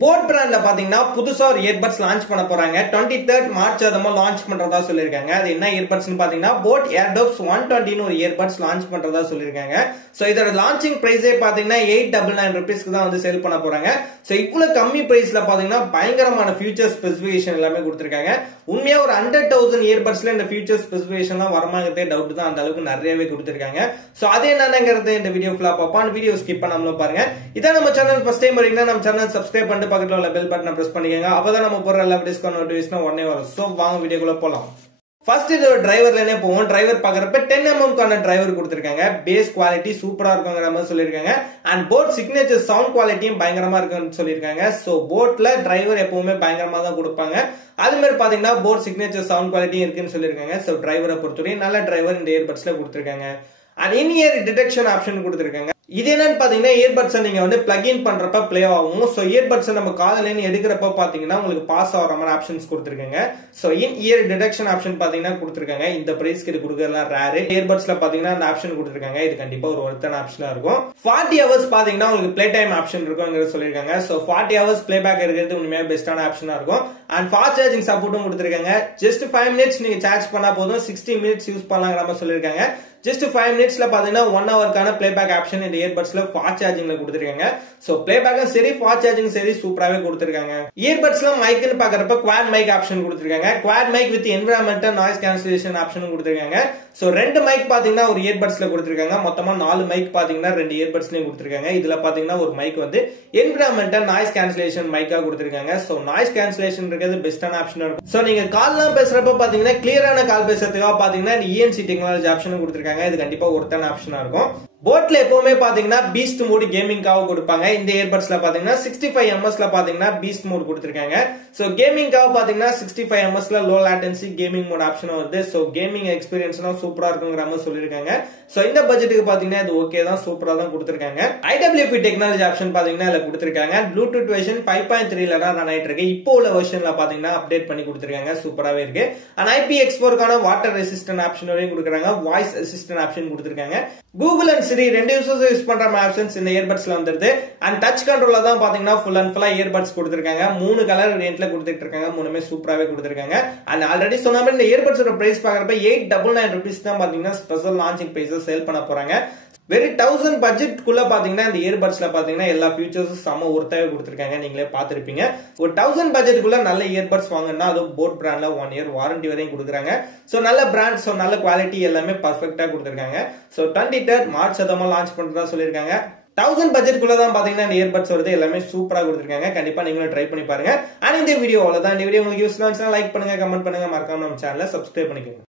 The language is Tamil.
போட் பிராண்ட்ல பாத்தீங்கன்னா புதுசா ஒரு இயர்பட்ஸ் லான்ச் பண்ண போறாங்க. 23rd மார்ச் அதமா லான்ச் பண்றதா சொல்லிருக்காங்க. அது என்ன இயர்பட்ஸ்னு பாத்தீங்கன்னா போட் ஏர்டோப்ஸ் 120 னு ஒரு இயர்பட்ஸ் லான்ச் பண்றதா சொல்லிருக்காங்க. சோ இதோட லான்ச்சிங் பிரைஸே பாத்தீங்கன்னா 899 ரூபீஸ்க்கு தான் வந்து சேல் பண்ண போறாங்க. சோ இவ்வளவு கம்மி பிரைஸ்ல பாத்தீங்கன்னா பயங்கரமான ஃபியூச்சர் ஸ்பெசிஃபிகேஷன் எல்லாமே கொடுத்திருக்காங்க. உண்மையா ஒரு 100,000 இயர்பட்ஸ்ல இந்த ஃபியூச்சர் ஸ்பெசிஃபிகேஷன்லாம் வரமாகதே டவுட் தான், அந்த அளவுக்கு நிறையவே கொடுத்திருக்காங்க. சோ அது என்னங்கிறது இந்த வீடியோ ஃபுல்லா பாப்போம். வீடியோ ஸ்கிப் பண்ணாம பாருங்க. இதான் நம்ம சேனல் ஃபர்ஸ்ட் டைம் வரீங்கன்னா நம்ம சேனல் சப்ஸ்கிரைப் பண்ணிட்டு பக்கத்துல உள்ள பெல் பட்டனை பிரஸ் பண்ணிக்கங்க. அப்பதான் நம்ம போற எல்லா வீடியோஸ்க்கும் நோட்டிஃபிகேஷன் உடனே வரும். சோ வாங்க வீடியோக்குள்ள போலாம். ஃபர்ஸ்ட் இது ஒரு டிரைவர்லனே போவோம். டிரைவர் பாக்குறப்ப 10mm கான டிரைவர் கொடுத்திருக்காங்க. பேஸ் குவாலிட்டி சூப்பரா இருக்குங்கிற மாதிரி சொல்லிருக்காங்க. அண்ட் போட் சிக்னேச்சர் சவுண்ட் குவாலிட்டியும் பயங்கரமா இருக்குன்னு சொல்லிருக்காங்க. சோ போட்ல டிரைவர் எப்பவுமே பயங்கரமா தான் கொடுப்பாங்க. அது மாதிரி பாத்தீங்கன்னா போட் சிக்னேச்சர் சவுண்ட் குவாலிட்டியும் இருக்குன்னு சொல்லிருக்காங்க. சோ டிரைவரை பொறுத்தவரை நல்ல டிரைவர் இந்த இயர்பட்ஸ்ல கொடுத்திருக்காங்க. And in year detection option கொடுத்திருக்காங்க. இது என்னன்னு பாத்தீங்கன்னா இயர்பட்ஸ் நீங்க வந்து பிளக் இன் பண்றப்ப பிளே ஆகும். சோ இயர்பட்ஸ் நம்ம காதுல எடுக்கிறப்ப பாத்தீங்கன்னா உங்களுக்கு பாஸ் ஆகிற மாதிரி ஆப்ஷன்ஸ் கொடுத்திருக்காங்க. So in year detection option பாத்தீங்கன்னா கொடுத்திருக்காங்க. இந்த பிரைஸ்க்கு இது கொடுக்கறதுலாம் ரேர். இயர்பட்ஸ்ல பாத்தீங்கன்னா அந்த ஆப்ஷன் கொடுத்திருக்காங்க. இது கண்டிப்பா ஒரு ஒர்த்தான ஆப்ஷனா இருக்கும். 40 ஹவர்ஸ் பாத்தீங்கன்னா உங்களுக்கு பிளே டைம் ஆப்ஷன் இருக்கும்ங்கறது சொல்லிருக்காங்க. சோ 40 ஹவர்ஸ் பிளே பேக் இருக்கிறது உண்மையா பெஸ்டான ஆப்ஷனா இருக்கும். அண்ட் ஃபாஸ்ட் சார்ஜிங் சப்போர்ட்டும் கொடுத்திருக்காங்க. ஜஸ்ட் 5 மினிட்ஸ் நீங்க சார்ஜ் பண்ணா போதும், 60 மினிட்ஸ் யூஸ் பண்ணலாம்ங்கற மாதிரி சொல்லிருக்காங்க. ஜஸ்ட் 5 மினிட்ஸ்ல பாத்தீங்கன்னா 1 ஹவர்க்கான பிளே பேக் ஆப்ஷன் இந்த இயர்பட்ஸ்ல ஃபாஸ்ட் சார்ஜிங்ல கொடுத்திருக்காங்க. சோ பிளே பேக்கும் சரி ஃபாஸ்ட் சார்ஜிங் சரி சூப்பராவே கொடுத்திருக்காங்க. இயர்பட்ஸ்ல மைக்னு பாக்குறப்ப குவாட் மைக் ஆப்ஷன் கொடுத்திருக்காங்க. Quad mic with environmental noise cancellation ஆப்ஷனும் கொடுத்திருக்காங்க. சோ ரெண்டு மைக் பாத்தீங்கன்னா ஒரு இயர்பட்ஸ்ல கொடுத்திருக்காங்க. மொத்தமா 4 மைக் பாத்தீங்கன்னா ரெண்டு இயர்பட்ஸ்லயும் கொடுத்திருக்காங்க. இதுல பாத்தீங்கன்னா ஒரு மைக் வந்து என்விரான்மெண்டல் நாய்ஸ் கேன்சலேஷன் மைக்கா கொடுத்திருக்காங்க. சோ நாய்ஸ் கேன்சலேஷன் இருக்கிறது பெஸ்டான ஆப்ஷனா இருக்கும். சோ நீங்க கால்லாம் பேசுறப்ப பாத்தீங்கன்னா கிளியரான கால் பேசுறதுக்காக பாத்தீங்கன்னா இந்த ENC டெக்னாலஜி ஆப்ஷனும் கொடுத்திருக்காங்க. இது கண்டிப்பா ஒருத்தான ஆப்ஷனா இருக்கும். போட்ல எப்பவுமே பாத்தீங்கன்னா பீஸ்ட் மோட் கேமிங்காக கொடுப்பாங்க. இந்த இயர்பட்ஸ்ல பாத்தீங்கன்னா 65ms ல பாத்தீங்கன்னா பீஸ்ட் மோட் கொடுத்திருக்காங்க. சோ கேமிங்காக பாத்தீங்கன்னா 65ms ல low latency gaming mode option வருது. சோ கேமிங் எக்ஸ்பீரியன்ஸ்லாம் சூப்பரா இருக்குங்கிற மாதிரி சொல்லிருக்காங்க. சோ இந்த பட்ஜெட்டுக்கு பாத்தீங்கன்னா இது ஓகே தான், சூப்பரா தான் கொடுத்திருக்காங்க. IWP டெக்னாலஜி ஆப்ஷன் பாத்தீங்கன்னா இதுல கொடுத்திருக்காங்க. ப்ளூடூத் வெர்ஷன் 5.3ல தான் ரன் ஆயிட்டு இருக்கு. இப்போ உள்ள வெர்ஷன்ல பாத்தீங்கன்னா அப்டேட் பண்ணி கொடுத்திருக்காங்க. சூப்பராவே இருக்கு. அண்ட் IPX4 கான வாட்டர் ரெசிஸ்டன்ட் ஆப்ஷன் வரையும் கொடுக்கறாங்க. வாய்ஸ் அசிஸ்டன்ட் ஆப்ஷன் கொடுத்திருக்காங்க. கூகுள் அண்ட் சிரி ரெண்டு யூசர்ஸ் யூஸ் பண்ற ஆப்ஷன்ஸ் இந்த இயர்பட்ஸ்ல வந்துருது. அண்ட் டச் கண்ட்ரோல்ல தான் பாத்தீங்கன்னா ஃபுல் அண்ட் ஃபுல்லா இயர்பட்ஸ் கொடுத்திருக்காங்க. 3 கலர் வேரியன்ட்ல கொடுத்துட்டு இருக்காங்க. மூணுமே சூப்பராவே கொடுத்திருக்காங்க. அண்ட் ஆல்ரெடி சொன்ன மாதிரி இந்த இயர்பட்ஸோட பிரைஸ் பாக்குறப்ப 899 ரூபீஸ் தான் பாத்தீங்கன்னா ஸ்பெஷல் லான்ச்சிங் பிரைஸ் சேல் பண்ண போறாங்க. வெரி 1000 பட்ஜெட்குள்ள பாத்தீங்கன்னா இந்த இயர்பட்ஸ்ல பாத்தீங்கன்னா எல்லா ஃபீச்சர்ஸும் செம ஒர்த்தாவே கொடுத்திருக்காங்க. நீங்களே பாத்திருப்பீங்க. ஒரு 1000 பட்ஜெட்குள்ள நல்ல இயர்பட்ஸ் வாங்கினா அது போட் பிராண்ட்ல 1 இயர் வாரண்டி வரையும் கொடுக்குறாங்க. சோ நல்ல பிராண்ட், சோ நல்ல குவாலிட்டி எல்லாமே பர்ஃபெக்ட்டா கொடுத்திருக்காங்க. சோ 23rd மார்ச் அதமா லான்ச் பண்றதா சொல்லிருக்காங்க. 1000 பட்ஜெட்குள்ள தான் பாத்தீங்கன்னா இந்த இயர்பட்ஸ் வருது. எல்லாமே சூப்பரா கொடுத்திருக்காங்க. கண்டிப்பா நீங்களும் ட்ரை பண்ணி பாருங்க. அண்ட் இந்த வீடியோ அவ்வளவுதான். இந்த வீடியோ உங்களுக்கு யூஸ்ஃபுல்லா இருந்துச்சுனா லைக் பண்ணுங்க, கமெண்ட் பண்ணுங்க, மறக்காம நம்ம சேனலை சப்ஸ்கிரைப் பண்ணிக்கோங்க.